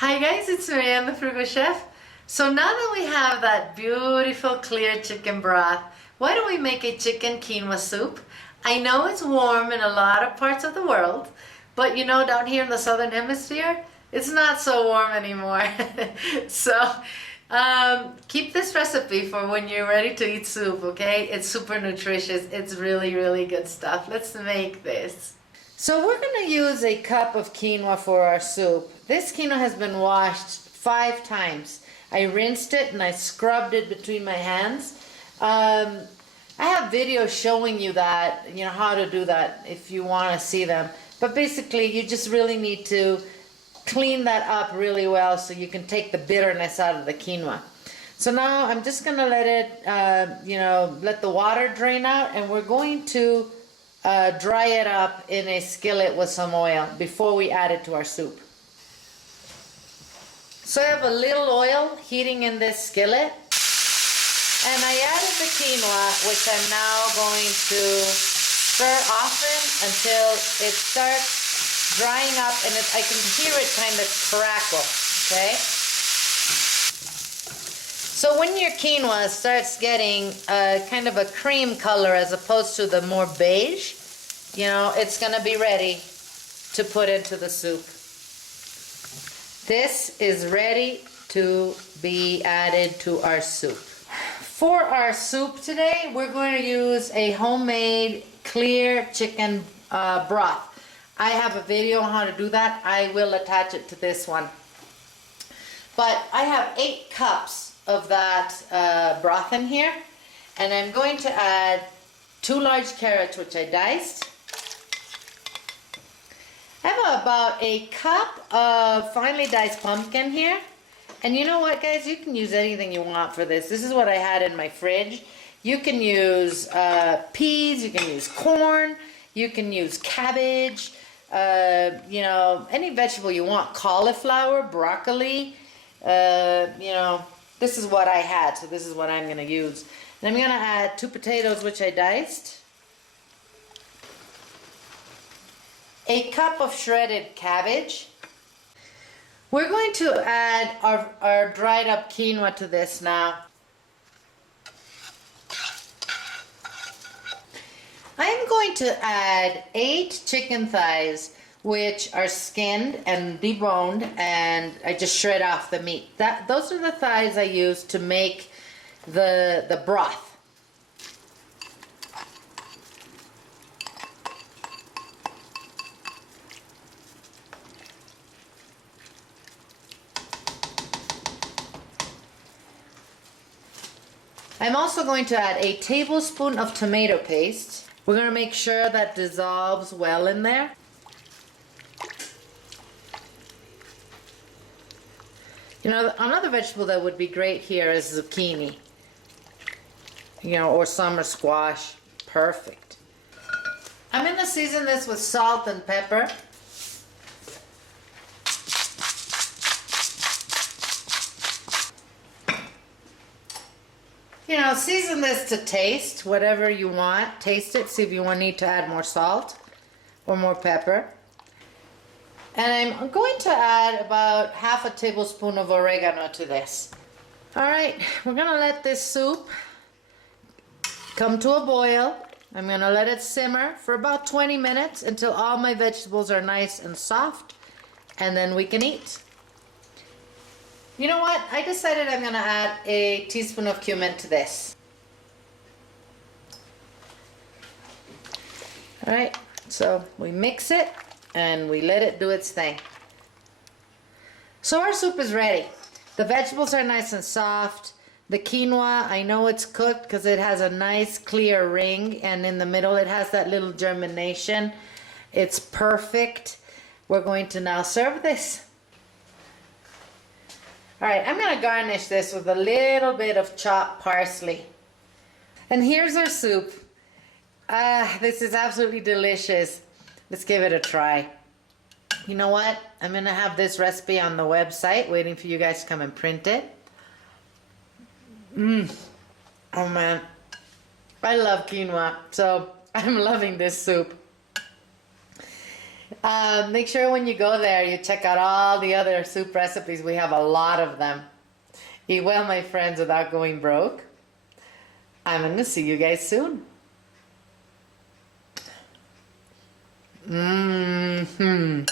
Hi guys, it's Marianne the Frugal Chef. So now that we have that beautiful clear chicken broth, why don't we make a chicken quinoa soup? I know it's warm in a lot of parts of the world, but you know, down here in the southern hemisphere, it's not so warm anymore. So keep this recipe for when you're ready to eat soup, okay? It's super nutritious. It's really, really good stuff. Let's make this. So we're going to use a cup of quinoa for our soup. This quinoa has been washed 5 times. I rinsed it and I scrubbed it between my hands. I have videos showing you that, you know, how to do that if you want to see them. But basically you just really need to clean that up really well so you can take the bitterness out of the quinoa. So now I'm just going to let it, let the water drain out, and we're going to dry it up in a skillet with some oil before we add it to our soup. So I have a little oil heating in this skillet, and I added the quinoa, which I'm now going to stir often until it starts drying up, and I can hear it kind of crackle, okay? So when your quinoa starts getting kind of a cream color as opposed to the more beige, you know, it's going to be ready to put into the soup. This is ready to be added to our soup. For our soup today, we're going to use a homemade clear chicken broth. I have a video on how to do that. I will attach it to this one. But I have 8 cups of that broth in here, and I'm going to add 2 large carrots, which I diced. I have about a cup of finely diced pumpkin here, and you know what, guys, you can use anything you want for this. This is what I had in my fridge. You can use peas, you can use corn, you can use cabbage, any vegetable you want, cauliflower, broccoli, this is what I had, so this is what I'm going to use. And I'm going to add 2 potatoes, which I diced. A cup of shredded cabbage. We're going to add our dried up quinoa to this now. I'm going to add 8 chicken thighs, which are skinned and deboned, and I just shred off the meat. Those are the thighs I use to make the broth. I'm also going to add a tablespoon of tomato paste. We're going to make sure that dissolves well in there. You know, another vegetable that would be great here is zucchini. Or summer squash. Perfect. I'm going to season this with salt and pepper. Season this to taste, whatever you want. Taste it, see if you need to add more salt or more pepper. And I'm going to add about half a tablespoon of oregano to this. Alright, we're going to let this soup come to a boil. I'm going to let it simmer for about 20 minutes until all my vegetables are nice and soft, and then we can eat. You know what? I decided I'm going to add a teaspoon of cumin to this. Alright, so we mix it and we let it do its thing. So our soup is ready. The vegetables are nice and soft. The quinoa, I know it's cooked because it has a nice clear ring, and in the middle it has that little germination. It's perfect. We're going to now serve this. Alright, I'm going to garnish this with a little bit of chopped parsley. And here's our soup. This is absolutely delicious. Let's give it a try. You know what? I'm going to have this recipe on the website waiting for you guys to come and print it. Oh man. I love quinoa, so I'm loving this soup. Make sure when you go there, you check out all the other soup recipes. We have a lot of them. Eat well, my friends, without going broke. I'm going to see you guys soon. Mm-hmm.